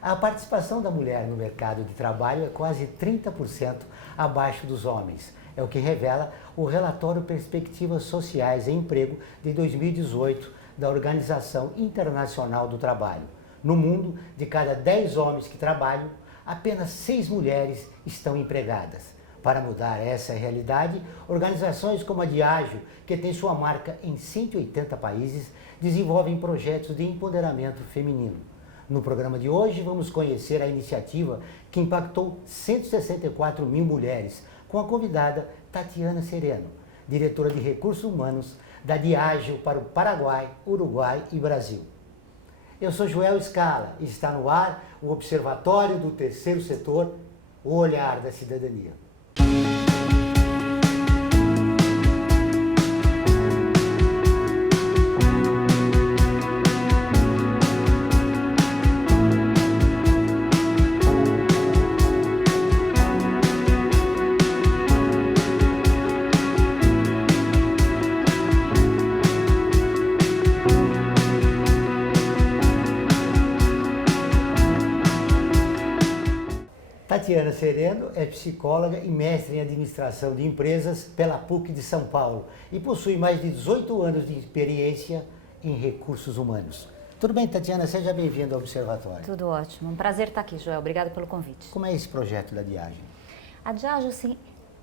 A participação da mulher no mercado de trabalho é quase 30% abaixo dos homens. É o que revela o relatório Perspectivas Sociais e Emprego de 2018 da Organização Internacional do Trabalho. No mundo, de cada 10 homens que trabalham, apenas 6 mulheres estão empregadas. Para mudar essa realidade, organizações como a Diageo, que tem sua marca em 180 países, desenvolvem projetos de empoderamento feminino. No programa de hoje, vamos conhecer a iniciativa que impactou 164 mil mulheres, com a convidada Tatiana Sereno, diretora de Recursos Humanos da Diageo para o Paraguai, Uruguai e Brasil. Eu sou Joel Scala e está no ar o Observatório do Terceiro Setor, o olhar da cidadania. Tatiana Sereno é psicóloga e mestre em administração de empresas pela PUC de São Paulo e possui mais de 18 anos de experiência em recursos humanos. Tudo bem, Tatiana? Seja bem-vinda ao Observatório. Tudo ótimo. Um prazer estar aqui, Joel. Obrigada pelo convite. Como é esse projeto da Diageo? A Diageo, sim,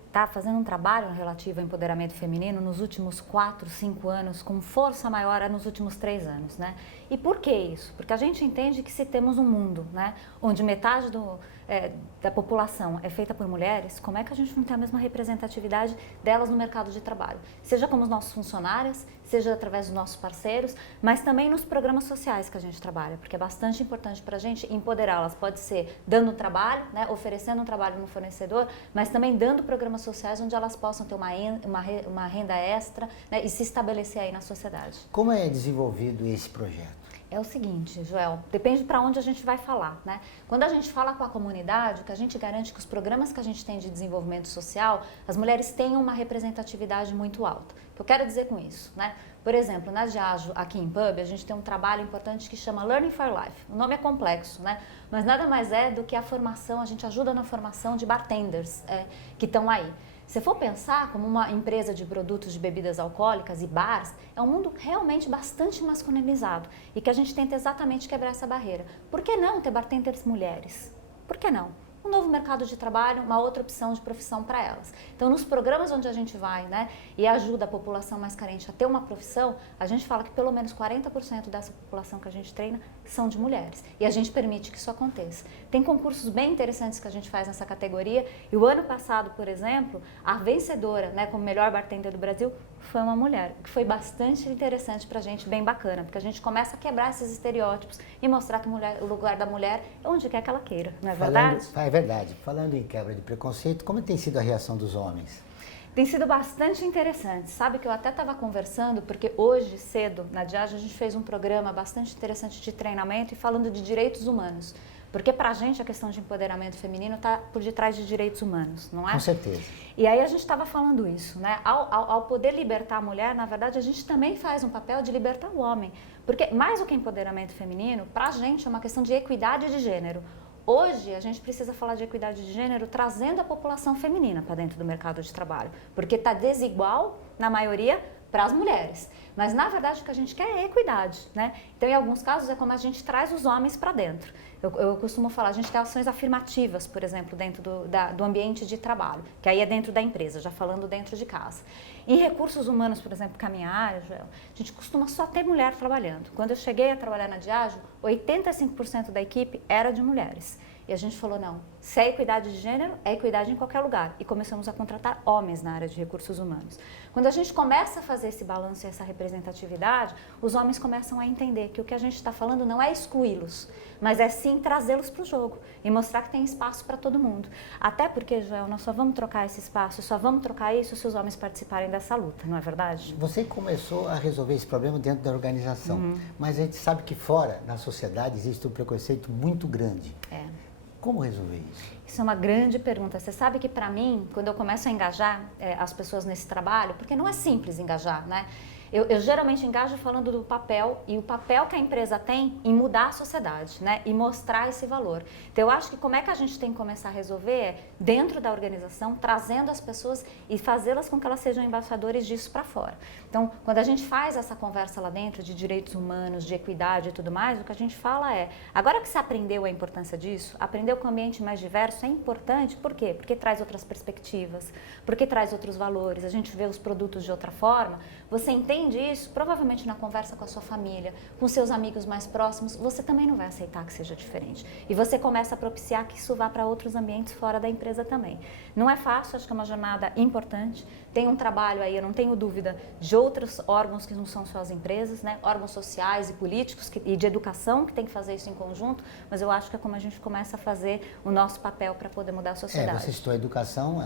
está fazendo um trabalho relativo ao empoderamento feminino nos últimos 4, 5 anos, com força maior nos últimos 3 anos, né? E por que isso? Porque a gente entende que se temos um mundo, né, onde metade da população é feita por mulheres, como é que a gente não tem a mesma representatividade delas no mercado de trabalho? Seja como os nossos funcionários, seja através dos nossos parceiros, mas também nos programas sociais que a gente trabalha, porque é bastante importante para a gente empoderá-las. Pode ser dando trabalho, né, oferecendo um trabalho no fornecedor, mas também dando programas sociais onde elas possam ter uma renda extra, né, e se estabelecer aí na sociedade. Como é desenvolvido esse projeto? É o seguinte, Joel, depende para onde a gente vai falar, né? Quando a gente fala com a comunidade, que a gente garante que os programas que a gente tem de desenvolvimento social, as mulheres tenham uma representatividade muito alta. O que eu quero dizer com isso, né? Por exemplo, na Diageo, aqui em Pub, a gente tem um trabalho importante que chama Learning for Life. O nome é complexo, né? Mas nada mais é do que a formação, a gente ajuda na formação de bartenders que estão aí. Se for pensar como uma empresa de produtos de bebidas alcoólicas e bars, é um mundo realmente bastante masculinizado e que a gente tenta exatamente quebrar essa barreira. Por que não ter bartenders mulheres? Por que não? Um novo mercado de trabalho, uma outra opção de profissão para elas. Então, nos programas onde a gente vai, né, e ajuda a população mais carente a ter uma profissão, a gente fala que pelo menos 40% dessa população que a gente treina são de mulheres. E a gente permite que isso aconteça. Tem concursos bem interessantes que a gente faz nessa categoria. E o ano passado, por exemplo, a vencedora, né, como melhor bartender do Brasil, foi uma mulher, que foi bastante interessante pra gente, bem bacana, porque a gente começa a quebrar esses estereótipos e mostrar que o lugar da mulher é onde quer que ela queira, não é verdade? É verdade. Falando em quebra de preconceito, como tem sido a reação dos homens? Tem sido bastante interessante. Sabe que eu até estava conversando, porque hoje, cedo, na Diageo, a gente fez um programa bastante interessante de treinamento e falando de direitos humanos. Porque pra gente a questão de empoderamento feminino está por detrás de direitos humanos, não é? Com certeza. E aí a gente estava falando isso, né? Ao poder libertar a mulher, na verdade, a gente também faz um papel de libertar o homem. Porque mais do que empoderamento feminino, pra gente é uma questão de equidade de gênero. Hoje, a gente precisa falar de equidade de gênero trazendo a população feminina para dentro do mercado de trabalho, porque está desigual, na maioria, para as mulheres. Mas, na verdade, o que a gente quer é equidade, né? Então, em alguns casos, é como a gente traz os homens para dentro. Eu costumo falar, a gente tem ações afirmativas, por exemplo, dentro do ambiente de trabalho, que aí é dentro da empresa, já falando dentro de casa. Em recursos humanos, por exemplo, que a minha área, a gente costuma só ter mulher trabalhando. Quando eu cheguei a trabalhar na Diageo, 85% da equipe era de mulheres. E a gente falou, não, se é equidade de gênero, é equidade em qualquer lugar. E começamos a contratar homens na área de recursos humanos. Quando a gente começa a fazer esse balanço e essa representatividade, os homens começam a entender que o que a gente está falando não é excluí-los, mas é sim trazê-los para o jogo e mostrar que tem espaço para todo mundo. Até porque, Joel, nós só vamos trocar esse espaço, só vamos trocar isso se os homens participarem dessa luta, não é verdade? Você começou a resolver esse problema dentro da organização, mas a gente sabe que fora, na sociedade, existe um preconceito muito grande. Como resolver isso? Isso é uma grande pergunta. Você sabe que para mim, quando eu começo a engajar as pessoas nesse trabalho, porque não é simples engajar, né? Eu geralmente engajo falando do papel e o papel que a empresa tem em mudar a sociedade, né? E mostrar esse valor. Então, eu acho que como é que a gente tem que começar a resolver é dentro da organização, trazendo as pessoas e fazê-las com que elas sejam embaixadores disso para fora. Então, quando a gente faz essa conversa lá dentro de direitos humanos, de equidade e tudo mais, o que a gente fala é, agora que você aprendeu a importância disso, aprendeu que o ambiente mais diverso é importante, por quê? Porque traz outras perspectivas, porque traz outros valores, a gente vê os produtos de outra forma, você entende isso, provavelmente na conversa com a sua família, com seus amigos mais próximos, você também não vai aceitar que seja diferente. E você começa a propiciar que isso vá para outros ambientes fora da empresa também. Não é fácil, acho que é uma jornada importante, tem um trabalho aí, eu não tenho dúvida, de outros órgãos que não são só as empresas, né? Órgãos sociais e políticos e de educação que tem que fazer isso em conjunto, mas eu acho que é como a gente começa a fazer o nosso papel para poder mudar a sociedade. Você citou a educação,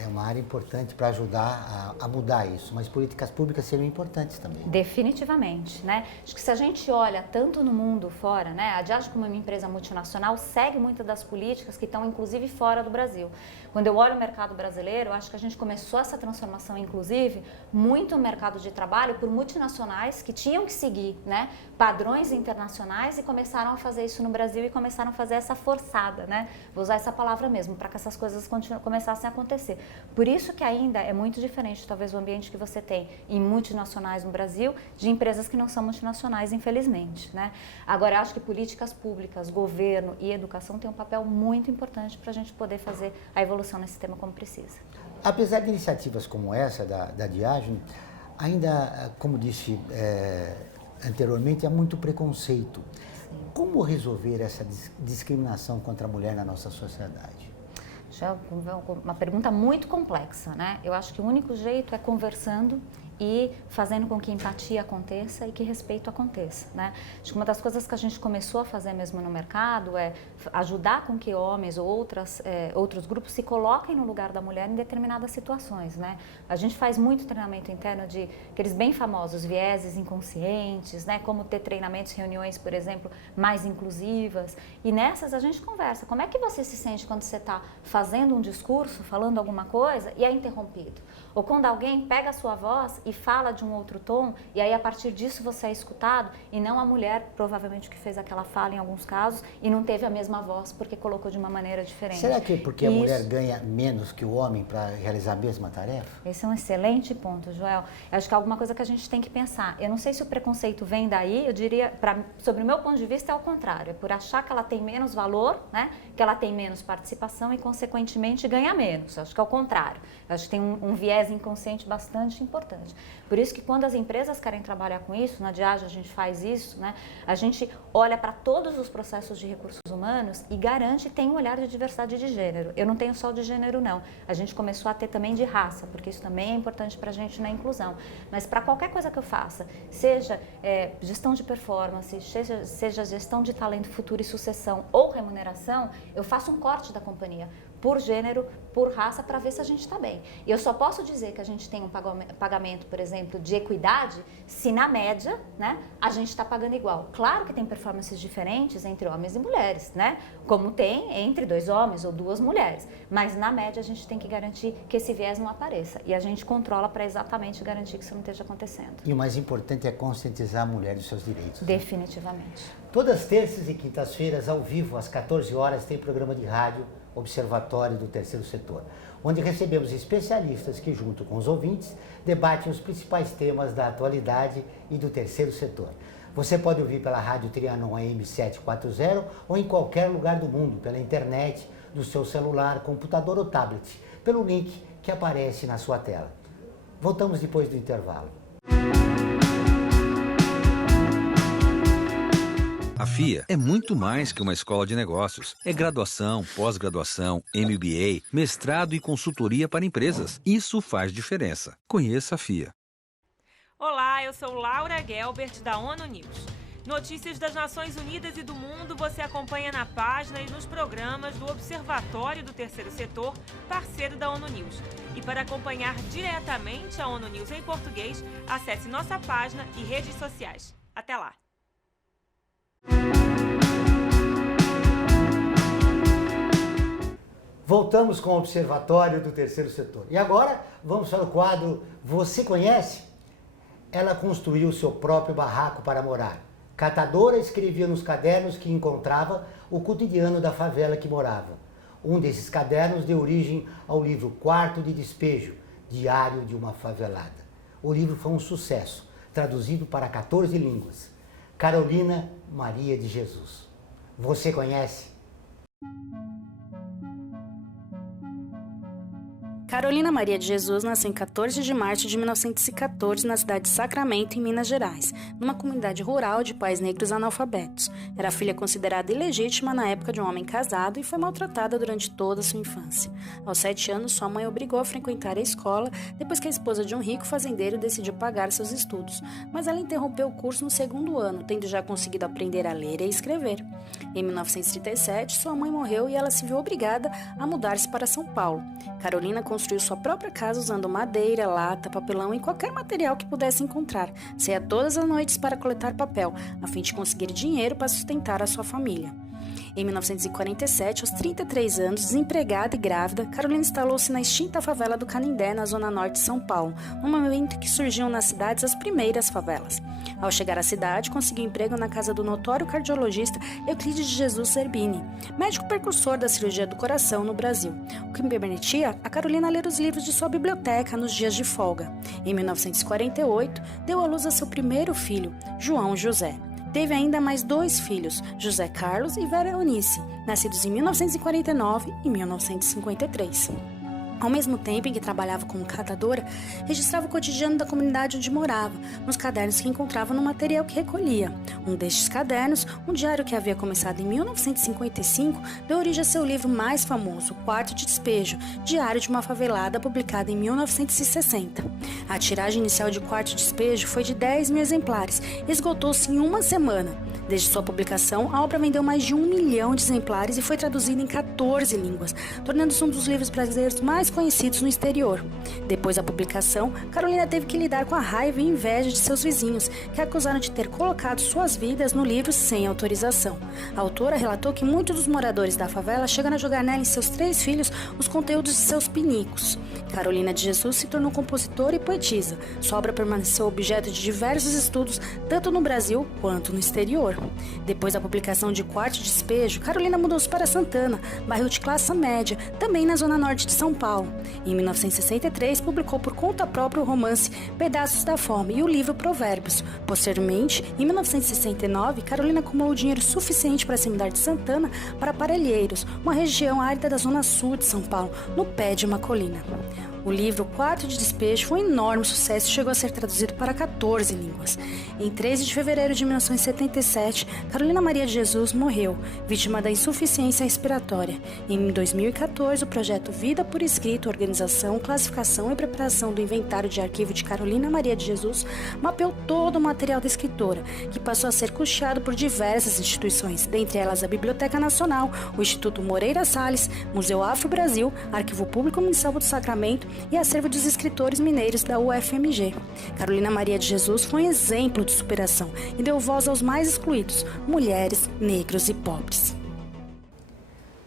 é uma área importante para ajudar a mudar isso, mas políticas públicas seriam importantes também. Definitivamente, né? Acho que se a gente olha tanto no mundo fora, né? A Diageo, como uma empresa multinacional, segue muitas das políticas que estão inclusive fora do Brasil. Quando eu olho o mercado brasileiro, eu acho que a gente começou essa transformação, inclusive, muito no mercado de trabalho por multinacionais que tinham que seguir, né, padrões internacionais e começaram a fazer isso no Brasil e começaram a fazer essa forçada, né? Vou usar essa palavra mesmo, para que essas coisas começassem a acontecer. Por isso que ainda é muito diferente, talvez, o ambiente que você tem em multinacionais no Brasil, de empresas que não são multinacionais, infelizmente, né? Agora, eu acho que políticas públicas, governo e educação têm um papel muito importante para a gente poder fazer a evolução nesse tema como precisa. Apesar de iniciativas como essa da Diageo, ainda, como disse anteriormente, há muito preconceito. Sim. Como resolver essa discriminação contra a mulher na nossa sociedade? É uma pergunta muito complexa, né? Eu acho que o único jeito é conversando e fazendo com que empatia aconteça e que respeito aconteça, né? Acho que uma das coisas que a gente começou a fazer mesmo no mercado é ajudar com que homens ou outros grupos se coloquem no lugar da mulher em determinadas situações, né? A gente faz muito treinamento interno de aqueles bem famosos vieses inconscientes, né? Como ter treinamentos, reuniões, por exemplo, mais inclusivas. E nessas a gente conversa. Como é que você se sente quando você está fazendo um discurso, falando alguma coisa e é interrompido? Ou quando alguém pega a sua voz e fala de um outro tom, e aí a partir disso você é escutado, e não a mulher, provavelmente, que fez aquela fala em alguns casos, e não teve a mesma voz porque colocou de uma maneira diferente. Será que porque a mulher ganha menos que o homem para realizar a mesma tarefa? Esse é um excelente ponto, Joel. Eu acho que é alguma coisa que a gente tem que pensar. Eu não sei se o preconceito vem daí, eu diria, sobre o meu ponto de vista, é o contrário. É por achar que ela tem menos valor, né? Que ela tem menos participação e, consequentemente, ganha menos. Eu acho que é o contrário. Eu acho que tem um viés inconsciente bastante importante. Por isso que quando as empresas querem trabalhar com isso, na Diageo a gente faz isso, né? A gente olha para todos os processos de recursos humanos e garante que tem um olhar de diversidade de gênero. Eu não tenho só de gênero, não. A gente começou a ter também de raça, porque isso também é importante para a gente na inclusão. Mas para qualquer coisa que eu faça, seja gestão de performance, seja gestão de talento, futuro e sucessão ou remuneração, eu faço um corte da companhia por gênero, por raça, para ver se a gente está bem. E eu só posso dizer que a gente tem um pagamento, por exemplo, de equidade, se na média, né, a gente está pagando igual. Claro que tem performances diferentes entre homens e mulheres, né? Como tem entre 2 homens ou 2 mulheres. Mas na média a gente tem que garantir que esse viés não apareça. E a gente controla para exatamente garantir que isso não esteja acontecendo. E o mais importante é conscientizar a mulher dos seus direitos. Definitivamente. Né? Todas as terças e quintas-feiras, ao vivo, às 14 horas, tem programa de rádio Observatório do Terceiro Setor, onde recebemos especialistas que, junto com os ouvintes, debatem os principais temas da atualidade e do terceiro setor. Você pode ouvir pela Rádio Trianon AM 740 ou em qualquer lugar do mundo, pela internet, do seu celular, computador ou tablet, pelo link que aparece na sua tela. Voltamos depois do intervalo. A FIA é muito mais que uma escola de negócios. É graduação, pós-graduação, MBA, mestrado e consultoria para empresas. Isso faz diferença. Conheça a FIA. Olá, eu sou Laura Gelbert, da ONU News. Notícias das Nações Unidas e do mundo você acompanha na página e nos programas do Observatório do Terceiro Setor, parceiro da ONU News. E para acompanhar diretamente a ONU News em português, acesse nossa página e redes sociais. Até lá! Voltamos com o Observatório do Terceiro Setor. E agora vamos para o quadro Você Conhece? Ela construiu seu próprio barraco para morar. Catadora, escrevia nos cadernos que encontrava o cotidiano da favela que morava. Um desses cadernos deu origem ao livro Quarto de Despejo, Diário de uma Favelada. O livro foi um sucesso, traduzido para 14 línguas. Carolina Maria de Jesus. Você conhece? Carolina Maria de Jesus nasceu em 14 de março de 1914 na cidade de Sacramento, em Minas Gerais, numa comunidade rural de pais negros analfabetos. Era filha considerada ilegítima na época de um homem casado e foi maltratada durante toda a sua infância. Aos 7 anos, sua mãe obrigou a frequentar a escola depois que a esposa de um rico fazendeiro decidiu pagar seus estudos, mas ela interrompeu o curso no 2º ano, tendo já conseguido aprender a ler e escrever. Em 1937, sua mãe morreu e ela se viu obrigada a mudar-se para São Paulo. Carolina construiu sua própria casa usando madeira, lata, papelão e qualquer material que pudesse encontrar. Saía todas as noites para coletar papel, a fim de conseguir dinheiro para sustentar a sua família. Em 1947, aos 33 anos, desempregada e grávida, Carolina instalou-se na extinta favela do Canindé, na zona norte de São Paulo, no momento em que surgiam nas cidades as primeiras favelas. Ao chegar à cidade, conseguiu emprego na casa do notório cardiologista Euclides de Jesus Zerbini, médico precursor da cirurgia do coração no Brasil, o que permitia a Carolina ler os livros de sua biblioteca nos dias de folga. Em 1948, deu à luz a seu primeiro filho, João José. Teve ainda mais 2 filhos, José Carlos e Vera Eunice, nascidos em 1949 e 1953. Ao mesmo tempo em que trabalhava como catadora, registrava o cotidiano da comunidade onde morava, nos cadernos que encontrava no material que recolhia. Um destes cadernos, um diário que havia começado em 1955, deu origem a seu livro mais famoso, Quarto de Despejo, Diário de uma Favelada, publicado em 1960. A tiragem inicial de Quarto de Despejo foi de 10 mil exemplares e esgotou-se em uma semana. Desde sua publicação, a obra vendeu mais de 1 milhão de exemplares e foi traduzida em 14 línguas, tornando-se um dos livros brasileiros mais conhecidos no exterior. Depois da publicação, Carolina teve que lidar com a raiva e inveja de seus vizinhos, que a acusaram de ter colocado suas vidas no livro sem autorização. A autora relatou que muitos dos moradores da favela chegaram a jogar nela e seus 3 filhos os conteúdos de seus pinicos. Carolina de Jesus se tornou compositora e poetisa. Sua obra permaneceu objeto de diversos estudos, tanto no Brasil quanto no exterior. Depois da publicação de Quarto de Despejo, Carolina mudou-se para Santana, bairro de classe média, também na zona norte de São Paulo. Em 1963, publicou por conta própria o romance Pedaços da Fome e o livro Provérbios. Posteriormente, em 1969, Carolina acumulou dinheiro suficiente para se mudar de Santana para Parelheiros, uma região árida da zona sul de São Paulo, no pé de uma colina. O livro Quarto de Despejo foi um enorme sucesso e chegou a ser traduzido para 14 línguas. Em 13 de fevereiro de 1977, Carolina Maria de Jesus morreu, vítima da insuficiência respiratória. Em 2014, o projeto Vida por Escrito, Organização, Classificação e Preparação do Inventário de Arquivo de Carolina Maria de Jesus, mapeou todo o material da escritora, que passou a ser custeado por diversas instituições, dentre elas a Biblioteca Nacional, o Instituto Moreira Salles, Museu Afro-Brasil, Arquivo Público Municipal do Sacramento e acervo dos escritores mineiros da UFMG. Carolina Maria de Jesus foi um exemplo de superação e deu voz aos mais excluídos, mulheres, negros e pobres.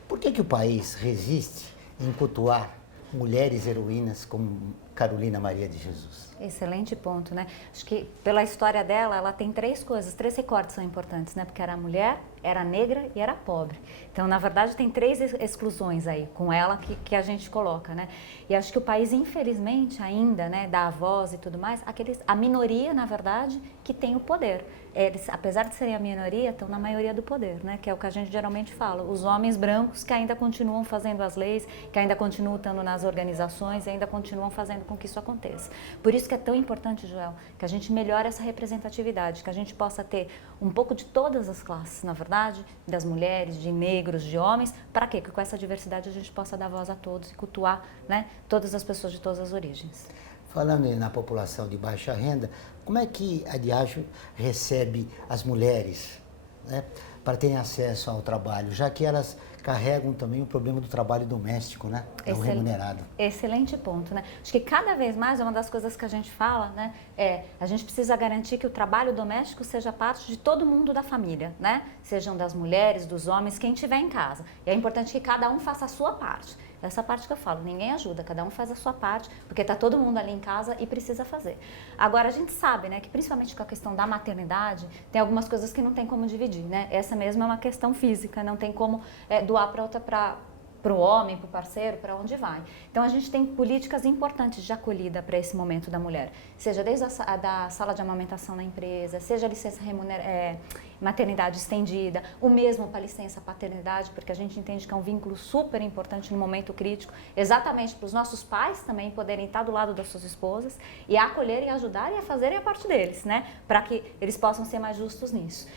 Por que o país resiste em cultuar mulheres heroínas como Carolina Maria de Jesus? Excelente ponto, né? Acho que pela história dela, ela tem 3 coisas, 3 recortes são importantes, né? Porque era mulher, era negra e era pobre. Então, na verdade, tem 3 exclusões aí com ela que a gente coloca, né? E acho que o país, infelizmente, ainda, né, dá a voz e tudo mais, a minoria, na verdade, que tem o poder. Eles, apesar de serem a minoria, estão na maioria do poder, né? Que é o que a gente geralmente fala. Os homens brancos que ainda continuam fazendo as leis, que ainda continuam estando nas organizações e ainda continuam fazendo com que isso aconteça. Por isso que é tão importante, Joel, que a gente melhore essa representatividade, que a gente possa ter um pouco de todas as classes, na verdade, das mulheres, de negros, de homens, para quê? Que com essa diversidade a gente possa dar voz a todos e cultuar, né, todas as pessoas de todas as origens. Falando na população de baixa renda, como é que a Diageo recebe as mulheres, né, para terem acesso ao trabalho, já que elas carregam também o problema do trabalho doméstico, né? Não remunerado. Excelente ponto, né? Acho que cada vez mais, é uma das coisas que a gente fala, né? A gente precisa garantir que o trabalho doméstico seja parte de todo mundo da família, né? Sejam das mulheres, dos homens, quem estiver em casa. E é importante que cada um faça a sua parte. Essa parte que eu falo, ninguém ajuda, cada um faz a sua parte, porque está todo mundo ali em casa e precisa fazer. Agora, a gente sabe, né, que principalmente com a questão da maternidade, tem algumas coisas que não tem como dividir, né? Essa mesmo é uma questão física, não tem como doar para outra, para o homem, para o parceiro, para onde vai. Então, a gente tem políticas importantes de acolhida para esse momento da mulher, seja desde a da sala de amamentação na empresa, seja a licença maternidade estendida, o mesmo para a licença paternidade, porque a gente entende que é um vínculo super importante no momento crítico, exatamente para os nossos pais também poderem estar do lado das suas esposas e acolherem, ajudarem a fazerem a parte deles, né? Para que eles possam ser mais justos nisso.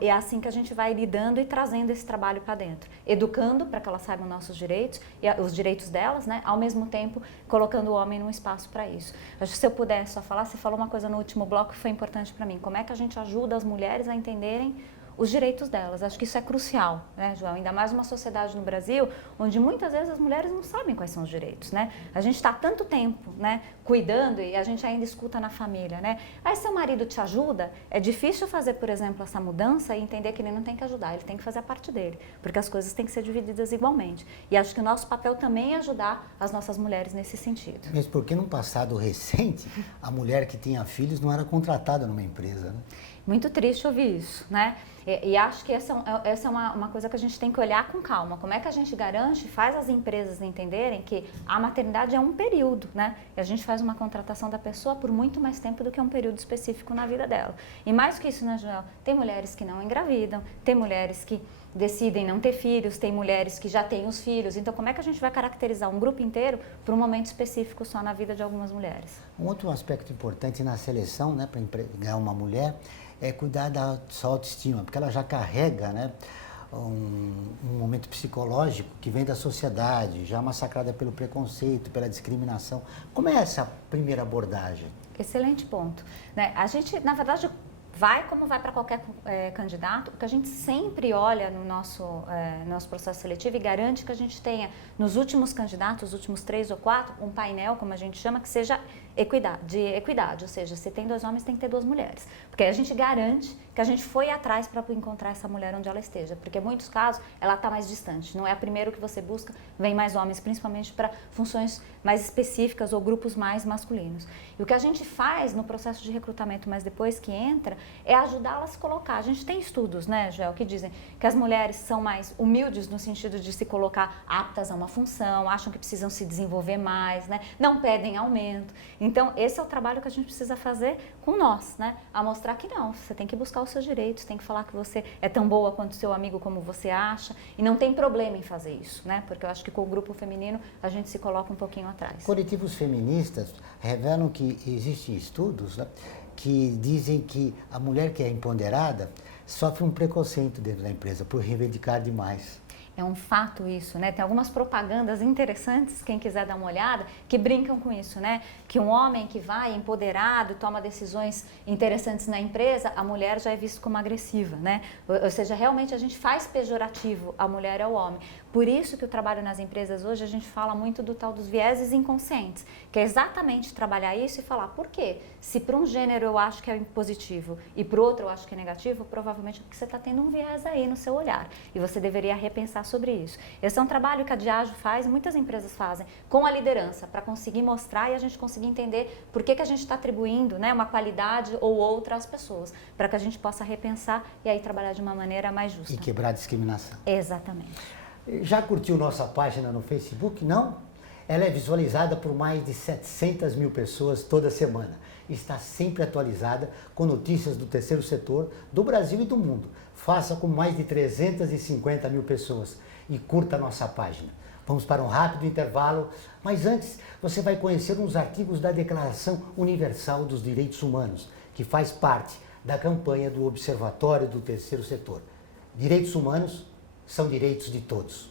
E é assim que a gente vai lidando e trazendo esse trabalho para dentro, educando para que elas saibam nossos direitos e os direitos delas, né? Ao mesmo tempo colocando o homem num espaço para isso. Acho que se eu puder só falar, você falou uma coisa no último bloco que foi importante para mim, como é que a gente ajuda as mulheres a entenderem os direitos delas. Acho que isso é crucial, né, João? Ainda mais uma sociedade no Brasil, onde muitas vezes as mulheres não sabem quais são os direitos, né? A gente está há tanto tempo, né, cuidando e a gente ainda escuta na família, né? Aí seu marido te ajuda, é difícil fazer, por exemplo, essa mudança e entender que ele não tem que ajudar, ele tem que fazer a parte dele, porque as coisas têm que ser divididas igualmente. E acho que o nosso papel também é ajudar as nossas mulheres nesse sentido. Mas porque num passado recente, a mulher que tinha filhos não era contratada numa empresa, né? Muito triste ouvir isso, né? E acho que essa é uma coisa que a gente tem que olhar com calma. Como é que a gente garante, faz as empresas entenderem que a maternidade é um período, né? E a gente faz uma contratação da pessoa por muito mais tempo do que um período específico na vida dela. E mais que isso, né, Joel? Tem mulheres que não engravidam, tem mulheres que decidem não ter filhos, tem mulheres que já têm os filhos. Então, como é que a gente vai caracterizar um grupo inteiro por um momento específico só na vida de algumas mulheres? Um outro aspecto importante na seleção, né, para empregar uma mulher, é cuidar da sua autoestima, porque ela já carrega, né, um momento psicológico que vem da sociedade, já massacrada pelo preconceito, pela discriminação. Como é essa primeira abordagem? Excelente ponto, né? A gente, na verdade, vai como vai para qualquer candidato, porque a gente sempre olha no nosso processo seletivo e garante que a gente tenha, nos últimos candidatos, os últimos 3 ou 4, um painel, como a gente chama, que seja de equidade, ou seja, se tem 2 homens, tem que ter 2 mulheres. Porque aí a gente garante que a gente foi atrás para encontrar essa mulher onde ela esteja, porque em muitos casos ela está mais distante, não é a primeira que você busca, vem mais homens, principalmente para funções mais específicas ou grupos mais masculinos. E o que a gente faz no processo de recrutamento, mas depois que entra, é ajudá-la a se colocar. A gente tem estudos, né, Joel, que dizem que as mulheres são mais humildes no sentido de se colocar aptas a uma função, acham que precisam se desenvolver mais, né, não pedem aumento. Então, esse é o trabalho que a gente precisa fazer com nós, né, a mostrar que não, você tem que buscar os seus direitos, tem que falar que você é tão boa quanto seu amigo como você acha, e não tem problema em fazer isso, né, porque eu acho que com o grupo feminino a gente se coloca um pouquinho atrás. Coletivos feministas revelam que existem estudos, né, que dizem que a mulher que é empoderada sofre um preconceito dentro da empresa por reivindicar demais. É um fato isso, né? Tem algumas propagandas interessantes, quem quiser dar uma olhada, que brincam com isso, né? Que um homem que vai empoderado, toma decisões interessantes na empresa, a mulher já é vista como agressiva, né? Ou seja, realmente a gente faz pejorativo a mulher ao homem. Por isso que o trabalho nas empresas hoje, a gente fala muito do tal dos vieses inconscientes, que é exatamente trabalhar isso e falar por quê? Se para um gênero eu acho que é positivo e para o outro eu acho que é negativo, provavelmente é porque você está tendo um viés aí no seu olhar e você deveria repensar sobre isso. Esse é um trabalho que a Diageo faz, muitas empresas fazem, com a liderança, para conseguir mostrar e a gente conseguir entender por que a gente está atribuindo, né, uma qualidade ou outra às pessoas, para que a gente possa repensar e aí trabalhar de uma maneira mais justa. E quebrar a discriminação. Exatamente. Já curtiu nossa página no Facebook? Não? Ela é visualizada por mais de 700 mil pessoas toda semana. Está sempre atualizada com notícias do terceiro setor, do Brasil e do mundo. Faça com mais de 350 mil pessoas e curta a nossa página. Vamos para um rápido intervalo, mas antes você vai conhecer uns artigos da Declaração Universal dos Direitos Humanos, que faz parte da campanha do Observatório do Terceiro Setor. Direitos humanos são direitos de todos.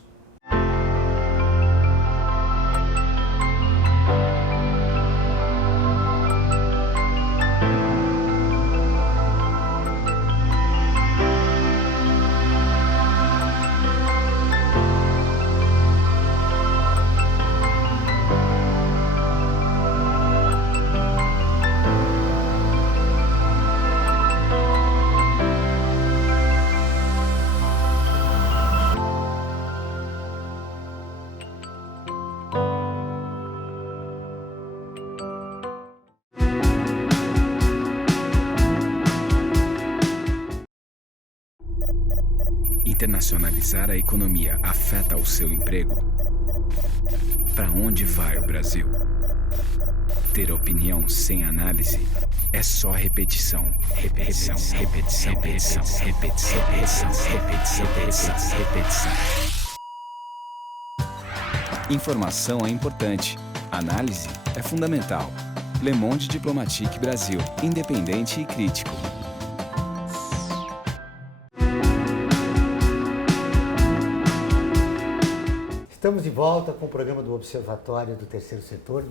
Internacionalizar a economia afeta o seu emprego? Para onde vai o Brasil? Ter opinião sem análise é só repetição, repetição, repetição, repetição, repetição, repetição, repetição, repetição, repetição. Informação é importante, análise é fundamental. Le Monde Diplomatique Brasil, independente e crítico. Estamos de volta com o programa do Observatório do Terceiro Setor,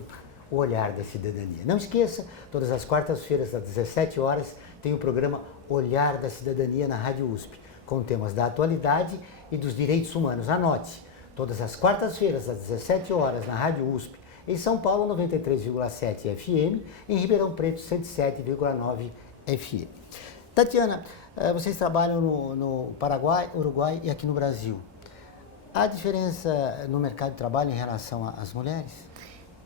O Olhar da Cidadania. Não esqueça, todas as quartas-feiras, às 17 horas, tem o programa Olhar da Cidadania na Rádio USP, com temas da atualidade e dos direitos humanos. Anote, todas as quartas-feiras, às 17 horas, na Rádio USP, em São Paulo, 93,7 FM, em Ribeirão Preto, 107,9 FM. Tatiana, vocês trabalham no Paraguai, Uruguai e aqui no Brasil. Há diferença no mercado de trabalho em relação às mulheres?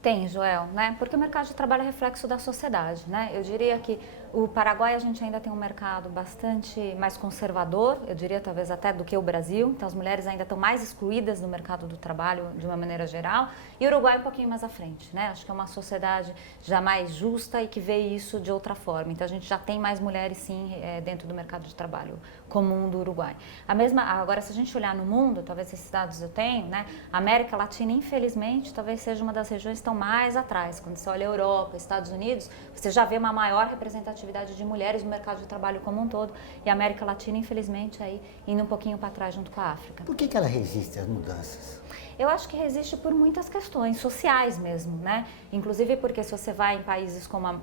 Tem, Joel, né? Porque o mercado de trabalho é reflexo da sociedade, né? Eu diria que o Paraguai, a gente ainda tem um mercado bastante mais conservador, eu diria talvez até do que o Brasil, então as mulheres ainda estão mais excluídas do mercado do trabalho de uma maneira geral, e o Uruguai um pouquinho mais à frente, né? Acho que é uma sociedade já mais justa e que vê isso de outra forma, então a gente já tem mais mulheres sim dentro do mercado de trabalho comum do Uruguai. Agora, se a gente olhar no mundo, talvez esses dados eu tenho, né? A América Latina, infelizmente, talvez seja uma das regiões que estão mais atrás. Quando você olha a Europa, Estados Unidos, você já vê uma maior representatividade de mulheres no mercado de trabalho como um todo, e a América Latina, infelizmente, aí indo um pouquinho para trás junto com a África. Por que ela resiste às mudanças? Eu acho que resiste por muitas questões sociais mesmo, né? Inclusive porque se você vai em países como as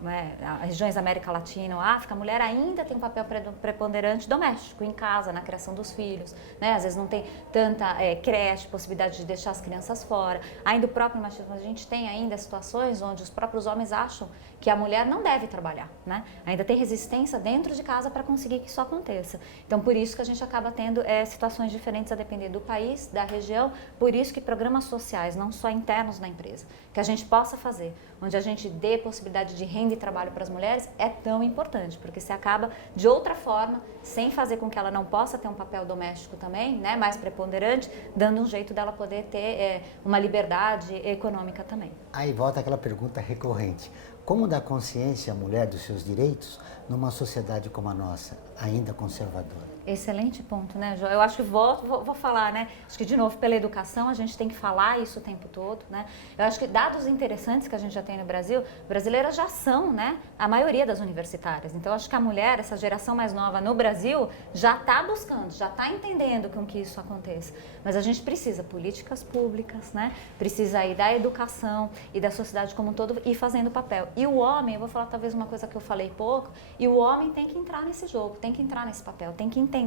regiões da América Latina ou África, a mulher ainda tem um papel preponderante doméstico, em casa, na criação dos filhos, né? Às vezes não tem tanta creche, possibilidade de deixar as crianças fora. Ainda o próprio machismo, a gente tem ainda situações onde os próprios homens acham que a mulher não deve trabalhar, né? Ainda tem resistência dentro de casa para conseguir que isso aconteça. Então, por isso que a gente acaba tendo situações diferentes a depender do país, da região, por isso que programas sociais, não só internos na empresa, que a gente possa fazer, onde a gente dê possibilidade de renda e trabalho para as mulheres, é tão importante, porque se acaba de outra forma, sem fazer com que ela não possa ter um papel doméstico também, né, mais preponderante, dando um jeito dela poder ter uma liberdade econômica também. Aí volta aquela pergunta recorrente. Como dar consciência à mulher dos seus direitos numa sociedade como a nossa, ainda conservadora? Excelente ponto, né, João? Eu acho que vou falar, né? Acho que, de novo, pela educação, a gente tem que falar isso o tempo todo, né? Eu acho que dados interessantes que a gente já tem no Brasil, brasileiras já são, né, a maioria das universitárias. Então, acho que a mulher, essa geração mais nova no Brasil, já está buscando, já está entendendo com que isso aconteça. Mas a gente precisa políticas públicas, né? Precisa aí da educação e da sociedade como um todo ir fazendo papel. E o homem, eu vou falar talvez uma coisa que eu falei pouco, e o homem tem que entrar nesse jogo, tem que entrar nesse papel, tem que entender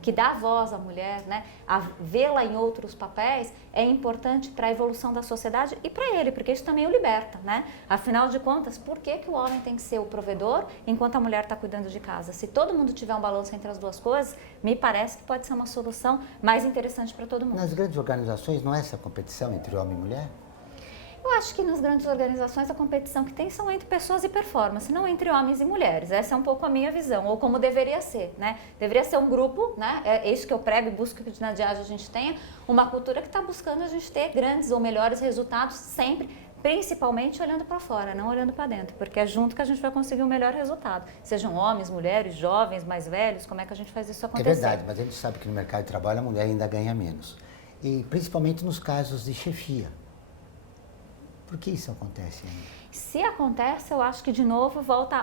que dar voz à mulher, né, a vê-la em outros papéis, é importante para a evolução da sociedade e para ele, porque isso também o liberta, né? Afinal de contas, por que o homem tem que ser o provedor enquanto a mulher está cuidando de casa? Se todo mundo tiver um balanço entre as duas coisas, me parece que pode ser uma solução mais interessante para todo mundo. Nas grandes organizações não é essa competição entre homem e mulher? Eu acho que nas grandes organizações a competição que tem são entre pessoas e performance, não entre homens e mulheres. Essa é um pouco a minha visão, ou como deveria ser, né? Deveria ser um grupo, né? É isso que eu prego e busco que na Diage a gente tenha, uma cultura que está buscando a gente ter grandes ou melhores resultados sempre, principalmente olhando para fora, não olhando para dentro, porque é junto que a gente vai conseguir o melhor resultado. Sejam homens, mulheres, jovens, mais velhos, como é que a gente faz isso acontecer? É verdade, mas a gente sabe que no mercado de trabalho a mulher ainda ganha menos. E principalmente nos casos de chefia. Por que isso acontece ainda? Se acontece, eu acho que de novo volta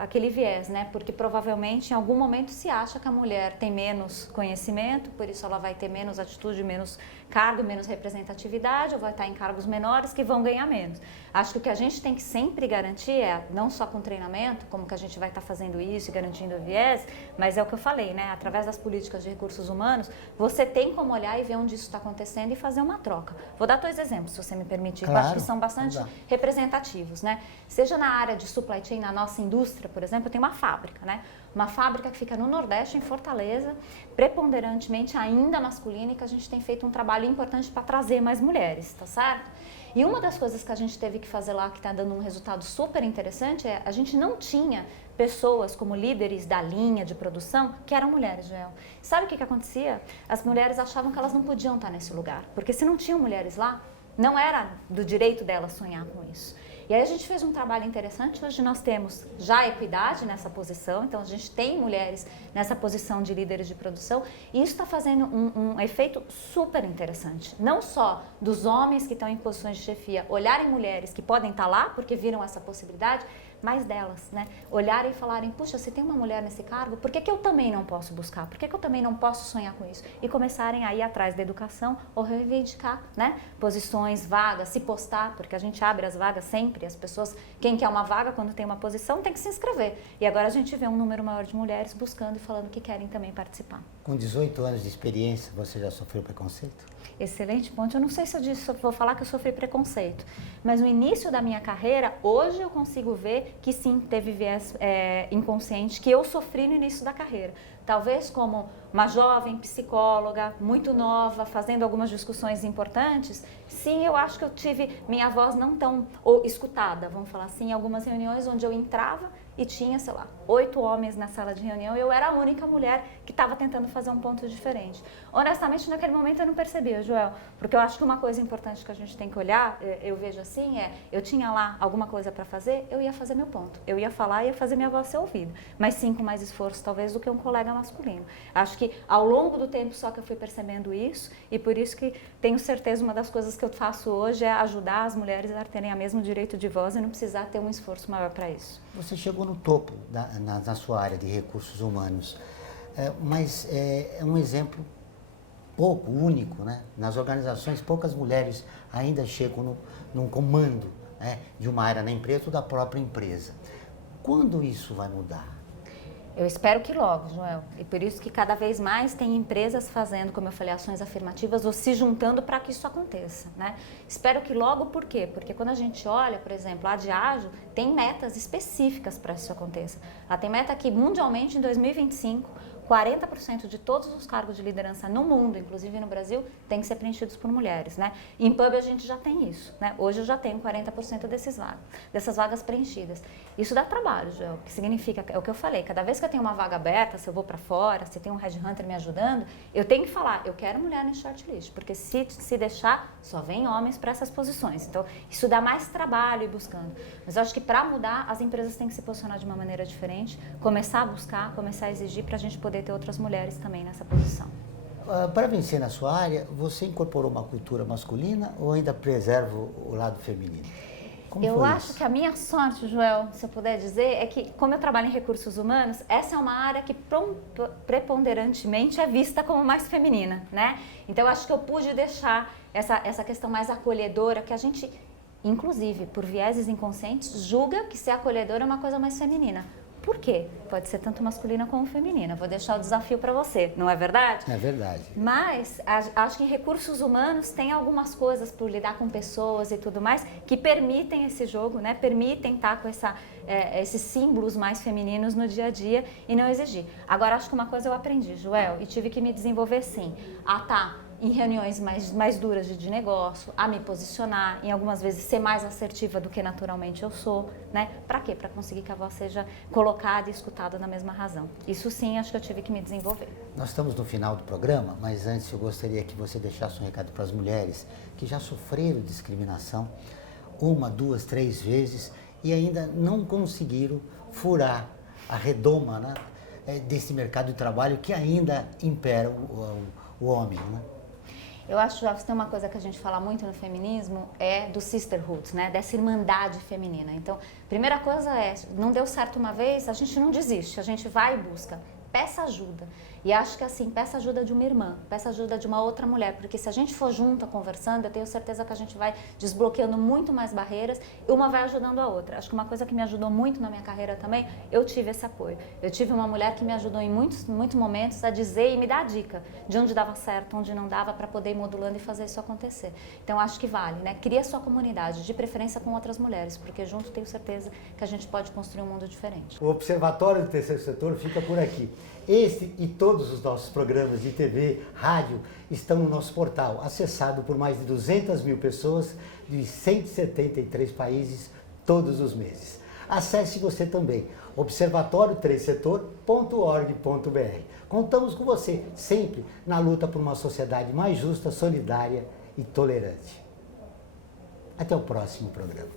aquele viés, né? Porque provavelmente em algum momento se acha que a mulher tem menos conhecimento, por isso ela vai ter menos atitude, menos cargo, menos representatividade, ou vai estar em cargos menores que vão ganhar menos. Acho que o que a gente tem que sempre garantir é, não só com treinamento, como que a gente vai estar fazendo isso e garantindo o viés, mas é o que eu falei, né? Através das políticas de recursos humanos, você tem como olhar e ver onde isso está acontecendo e fazer uma troca. Vou dar 2 exemplos, se você me permitir. gente. Claro, Eu acho que são bastante representativos, né? Seja na área de supply chain, na nossa indústria, por exemplo, eu tenho uma fábrica, né? Uma fábrica que fica no Nordeste, em Fortaleza, preponderantemente ainda masculina, e que a gente tem feito um trabalho importante para trazer mais mulheres, tá certo? E uma das coisas que a gente teve que fazer lá, que está dando um resultado super interessante, é a gente não tinha pessoas como líderes da linha de produção que eram mulheres, Joel. Sabe o que acontecia? As mulheres achavam que elas não podiam estar nesse lugar, porque se não tinham mulheres lá, não era do direito delas sonhar com isso. E aí a gente fez um trabalho interessante, hoje nós temos já equidade nessa posição, então a gente tem mulheres nessa posição de líderes de produção, e isso está fazendo um efeito super interessante. Não só dos homens que estão em posições de chefia olharem mulheres que podem estar lá, porque viram essa possibilidade, mas delas, né? Olharem e falarem, puxa, se tem uma mulher nesse cargo, por que eu também não posso buscar? Por que eu também não posso sonhar com isso? E começarem a ir atrás da educação ou reivindicar, né? Posições, vagas, se postar, porque a gente abre as vagas sempre, as pessoas, quem quer uma vaga quando tem uma posição tem que se inscrever. E agora a gente vê um número maior de mulheres buscando e falando que querem também participar. Com 18 anos de experiência, você já sofreu preconceito? Excelente ponto. Eu não sei se eu vou falar que eu sofri preconceito, mas no início da minha carreira, hoje eu consigo ver que sim, teve viés inconsciente que eu sofri no início da carreira. Talvez como uma jovem psicóloga, muito nova, fazendo algumas discussões importantes, sim, eu acho que eu tive minha voz não tão escutada, vamos falar assim, em algumas reuniões onde eu entrava e tinha, sei lá, 8 homens na sala de reunião e eu era a única mulher que estava tentando fazer um ponto diferente. Honestamente, naquele momento eu não percebia, Joel, porque eu acho que uma coisa importante que a gente tem que olhar, eu vejo assim, eu tinha lá alguma coisa para fazer, eu ia fazer meu ponto. Eu ia falar e ia fazer minha voz ser ouvida, mas sim com mais esforço, talvez, do que um colega masculino. Acho que ao longo do tempo só que eu fui percebendo isso e por isso que tenho certeza uma das coisas que eu faço hoje é ajudar as mulheres a terem o mesmo direito de voz e não precisar ter um esforço maior para isso. Você chegou no topo na sua área de recursos humanos, mas é um exemplo pouco, único, né? Nas organizações, poucas mulheres ainda chegam num comando, né, de uma área na empresa ou da própria empresa. Quando isso vai mudar? Eu espero que logo, Joel. E por isso que cada vez mais tem empresas fazendo, como eu falei, ações afirmativas ou se juntando para que isso aconteça, né? Espero que logo, por quê? Porque quando a gente olha, por exemplo, a Diageo tem metas específicas para que isso aconteça. Ela tem meta que mundialmente em 2025, 40% de todos os cargos de liderança no mundo, inclusive no Brasil, tem que ser preenchidos por mulheres, né? Em pub a gente já tem isso, né? Hoje eu já tenho 40% dessas vagas preenchidas. Isso dá trabalho, Joel, o que significa, é o que eu falei, cada vez que eu tenho uma vaga aberta, se eu vou para fora, se tem um headhunter me ajudando, eu tenho que falar, eu quero mulher no shortlist, porque se deixar, só vem homens para essas posições. Então, isso dá mais trabalho ir buscando. Mas eu acho que para mudar, as empresas têm que se posicionar de uma maneira diferente, começar a buscar, começar a exigir para a gente poder ter outras mulheres também nessa posição. Para vencer na sua área, você incorporou uma cultura masculina ou ainda preserva o lado feminino? Como eu foi acho isso? que a minha sorte, Joel, se eu puder dizer, é que como eu trabalho em recursos humanos, essa é uma área que preponderantemente é vista como mais feminina, né? Então eu acho que eu pude deixar essa questão mais acolhedora, que a gente, inclusive, por vieses inconscientes, julga que ser acolhedora é uma coisa mais feminina. Por quê? Pode ser tanto masculina como feminina. Vou deixar o desafio para você, não é verdade? É verdade. Mas acho que em recursos humanos tem algumas coisas por lidar com pessoas e tudo mais que permitem esse jogo, né? Permitem estar com esses símbolos mais femininos no dia a dia e não exigir. Agora, acho que uma coisa eu aprendi, Joel, e tive que me desenvolver sim. Em reuniões mais duras de negócio, a me posicionar, em algumas vezes ser mais assertiva do que naturalmente eu sou, né? Para quê? Para conseguir que a voz seja colocada e escutada na mesma razão. Isso sim, acho que eu tive que me desenvolver. Nós estamos no final do programa, mas antes eu gostaria que você deixasse um recado para as mulheres que já sofreram discriminação 1, 2, 3 vezes e ainda não conseguiram furar a redoma, né, desse mercado de trabalho que ainda impera o homem, né? Eu acho, que tem uma coisa que a gente fala muito no feminismo, é do sisterhood, né? Dessa irmandade feminina. Então, primeira coisa não deu certo uma vez, a gente não desiste, a gente vai e busca, peça ajuda. E acho que assim, peça ajuda de uma irmã, peça ajuda de uma outra mulher, porque se a gente for junta conversando, eu tenho certeza que a gente vai desbloqueando muito mais barreiras e uma vai ajudando a outra. Acho que uma coisa que me ajudou muito na minha carreira também, eu tive esse apoio. Eu tive uma mulher que me ajudou em muitos momentos a dizer e me dar dica de onde dava certo, onde não dava, para poder ir modulando e fazer isso acontecer. Então acho que vale, né? Cria sua comunidade, de preferência com outras mulheres, porque junto tenho certeza que a gente pode construir um mundo diferente. O Observatório do Terceiro Setor fica por aqui. Este e todos os nossos programas de TV, rádio, estão no nosso portal, acessado por mais de 200 mil pessoas de 173 países todos os meses. Acesse você também, observatorioterceirsetor.org.br. Contamos com você sempre na luta por uma sociedade mais justa, solidária e tolerante. Até o próximo programa.